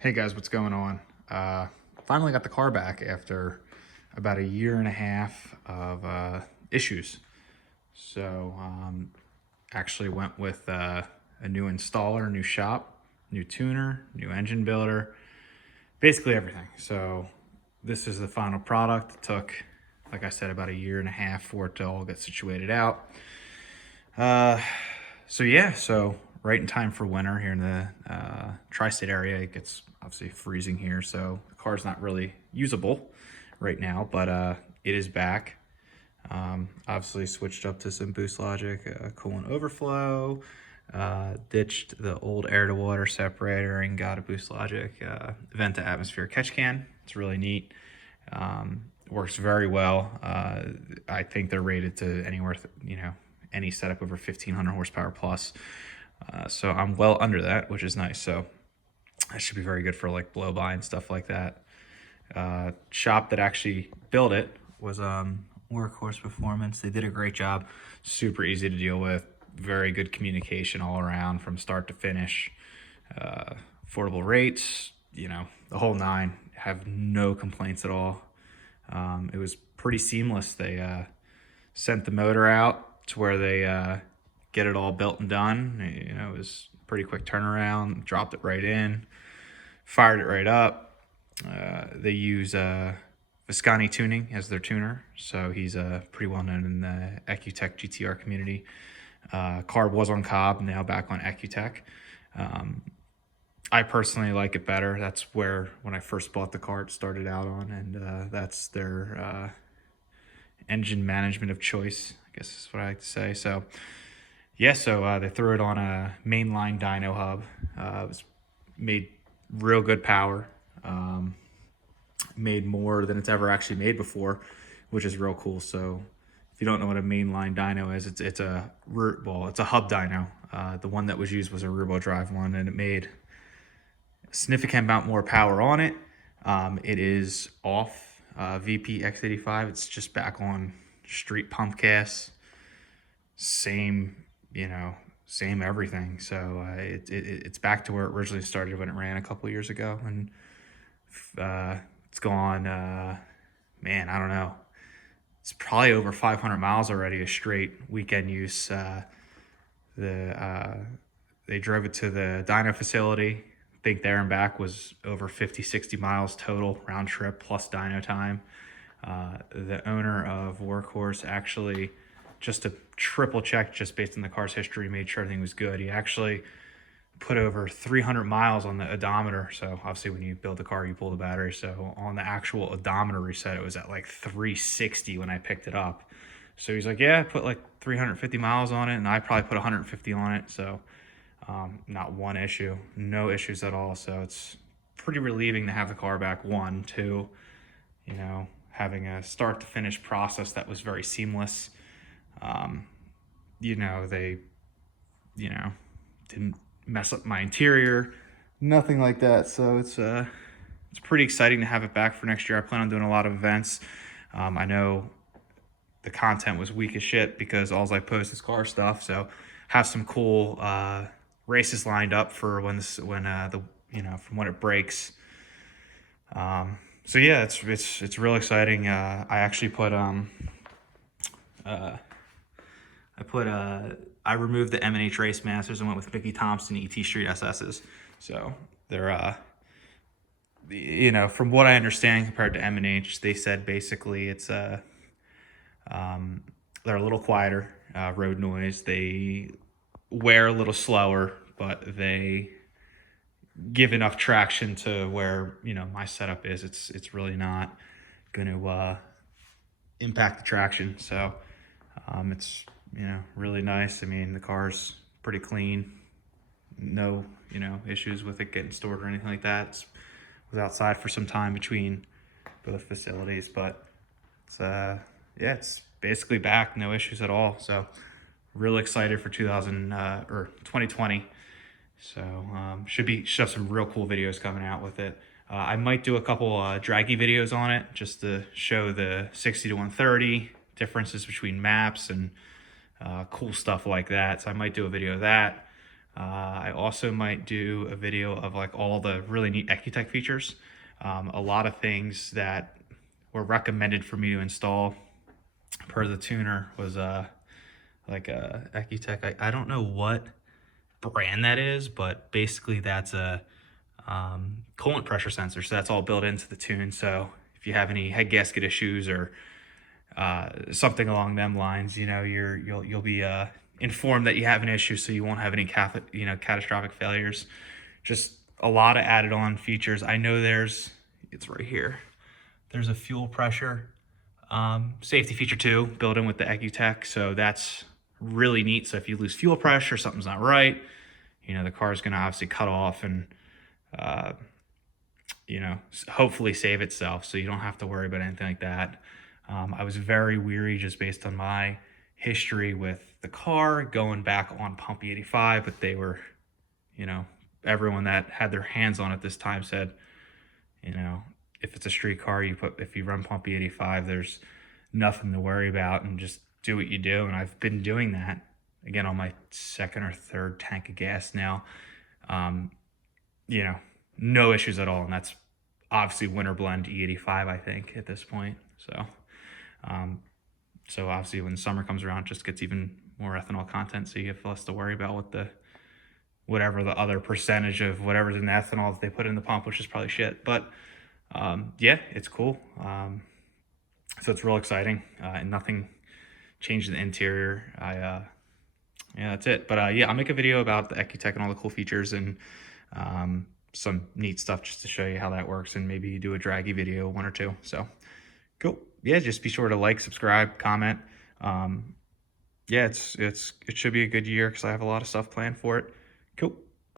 Hey guys, what's going on? Finally got the car back after about a year and a half of issues. So actually went with a new installer, new shop, new tuner, new engine builder, basically everything. So this is the final product. It took, like I said, about a year and a half for it to all get situated out. So right in time for winter here in the tri-state area. It gets obviously freezing here, so the car's not really usable right now, but it is back. Obviously switched up to some Boost Logic coolant overflow, ditched the old air to water separator and got a Boost Logic vent to atmosphere catch can. It's really neat. Works very well. I think they're rated to anywhere, any setup over 1500 horsepower plus. So I'm well under that, which is nice. So that should be very good for like blow by and stuff like that. Shop that actually built it was WorkHorse Performance. They did a great job. Super easy to deal with. Very good communication all around from start to finish. Affordable rates, the whole nine. Have no complaints at all. It was pretty seamless. They sent the motor out to where they get it all built and done. It was pretty quick turnaround. Dropped it right in, fired it right up. They use Visconti Tuning as their tuner, so he's pretty well known in the Ecutech GTR community. Car was on Cobb, now back on Ecutech. I personally like it better. That's where, when I first bought the car, it started out on, and that's their engine management of choice, I guess is what I like to say. So yeah, they threw it on a mainline dyno hub. It was made real good power, made more than it's ever actually made before, which is real cool. So if you don't know what a mainline dyno is, it's a hub dyno. The one that was used was a Rubo drive one, and it made a significant amount more power on it. It is off VP X85. It's just back on street pump gas. Same everything. So it's back to where it originally started when it ran a couple years ago, and it's gone. Man, I don't know. It's probably over 500 miles already, a straight weekend use. They drove it to the dyno facility. I think there and back was over 50, 60 miles total round trip plus dyno time. The owner of Workhorse actually, just to triple check, just based on the car's history, made sure everything was good. He actually put over 300 miles on the odometer. So obviously when you build the car, you pull the battery. So on the actual odometer reset, it was at like 360 when I picked it up. So he's like, yeah, I put like 350 miles on it, and I probably put 150 on it. So not one issue, no issues at all. So it's pretty relieving to have the car back. One, two, having a start to finish process that was very seamless. They didn't mess up my interior, nothing like that. So it's pretty exciting to have it back for next year. I plan on doing a lot of events. I know the content was weak as shit because all I post is car stuff. So have some cool races lined up for from when it breaks. So yeah, it's real exciting. I actually put I removed the M&H Race Masters and went with Mickey Thompson ET Street SS's. So they're from what I understand, compared to M&H, they said basically it's they're a little quieter, road noise. They wear a little slower, but they give enough traction to where my setup is. It's really not going to impact the traction. So it's really nice. I mean, the car's pretty clean. No issues with it getting stored or anything like that. It was outside for some time between both facilities, but it's basically back. No issues at all. So really excited for 2020. So should have some real cool videos coming out with it. I might do a couple draggy videos on it just to show the 60 to 130 differences between maps and cool stuff like that. So I might do a video of that. I also might do a video of like all the really neat Ecutech features. A lot of things that were recommended for me to install per the tuner was like a Ecutech. I don't know what brand that is, but basically that's a coolant pressure sensor. So that's all built into the tune. So if you have any head gasket issues or something along them lines, you know, you'll be informed that you have an issue, so you won't have any catastrophic failures. Just a lot of added on features. I know it's right here. There's a fuel pressure safety feature too, built in with the Ecutech. So that's really neat. So if you lose fuel pressure, something's not right, you know, the car is going to obviously cut off and, you know, hopefully save itself. So you don't have to worry about anything like that. I was very weary just based on my history with the car going back on pump 85, but they were, you know, everyone that had their hands on it this time said, you know, if it's a street car, if you run pump 85, there's nothing to worry about and just do what you do. And I've been doing that again on my second or third tank of gas now. You know, no issues at all. And that's obviously winter blend E85, I think, at this point. So obviously when summer comes around, it just gets even more ethanol content. So you have less to worry about with whatever the other percentage of whatever's in the ethanol that they put in the pump, which is probably shit. But yeah, it's cool. So it's real exciting, and nothing changed in the interior. Yeah, that's it. But yeah, I'll make a video about the Ecutech and all the cool features and some neat stuff just to show you how that works, and maybe do a draggy video, one or two. So cool. Yeah, just be sure to like, subscribe, comment. Yeah, it should be a good year because I have a lot of stuff planned for it.